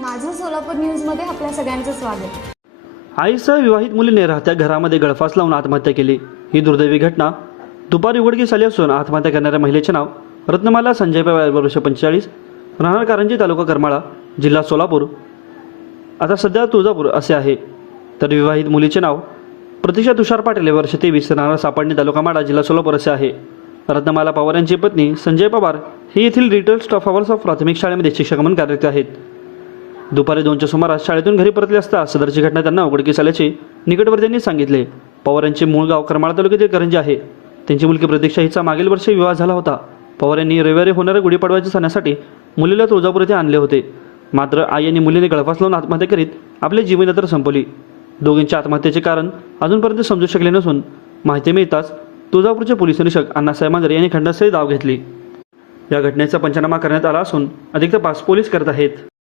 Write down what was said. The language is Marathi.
माझं सोलापूर न्यूजमध्ये आपल्या सगळ्यांचं स्वागत. आईसह विवाहित मुलीने राहत्या घरामध्ये गळफास लावून आत्महत्या केली. ही दुर्दैवी घटना दुपारी उघडकीस आली असून आत्महत्या करणाऱ्या महिलेचे नाव रत्नमाला संजय पवार वर्ष पंचेचाळीस राहणार कारंजी तालुका करमाळा जिल्हा सोलापूर. आता सध्या तुळजापूर असे आहे. तर विवाहित मुलीचे नाव प्रतीक्षा तुषार पाटील वर्ष तेवीस राहणार सापडणी तालुका माडा जिल्हा सोलापूर असे आहे. रत्नमाला पवार यांची पत्नी संजय पवार ही येथील रिटेल स्टाफ ऑफ प्राथमिक शाळेमध्ये शिक्षक म्हणून कार्यरत आहेत. दुपारी दोनच्या सुमारास शाळेतून घरी परतले असता सदरची घटना त्यांना उघडकीस आल्याचे निकटवर्त्यांनी सांगितले. पवार यांचे मूळ गाव करमाळा तालुक्यातील करंजी आहे. त्यांची मुलगी प्रतीक्षा हिचा मागील वर्षी विवाह झाला होता. पवार यांनी रविवारी होणाऱ्या गुढीपाडव्याच्या सणासाठी मुलीला तुळजापूर येथे आणले होते. मात्र आई यांनी मुलीने गळफास लावून आत्महत्या करीत आपली जीवनयात्रा संपवली. दोघींच्या आत्महत्येचे कारण अजूनपर्यंत समजू शकले नसून माहिती मिळताच तुळजापूरचे पोलीस निरीक्षक अण्णासाहेब मांजरे यांनी खंडस्थळी धाव घेतली. या घटनेचा पंचनामा करण्यात आला असून अधिक तपास पोलीस करत आहेत.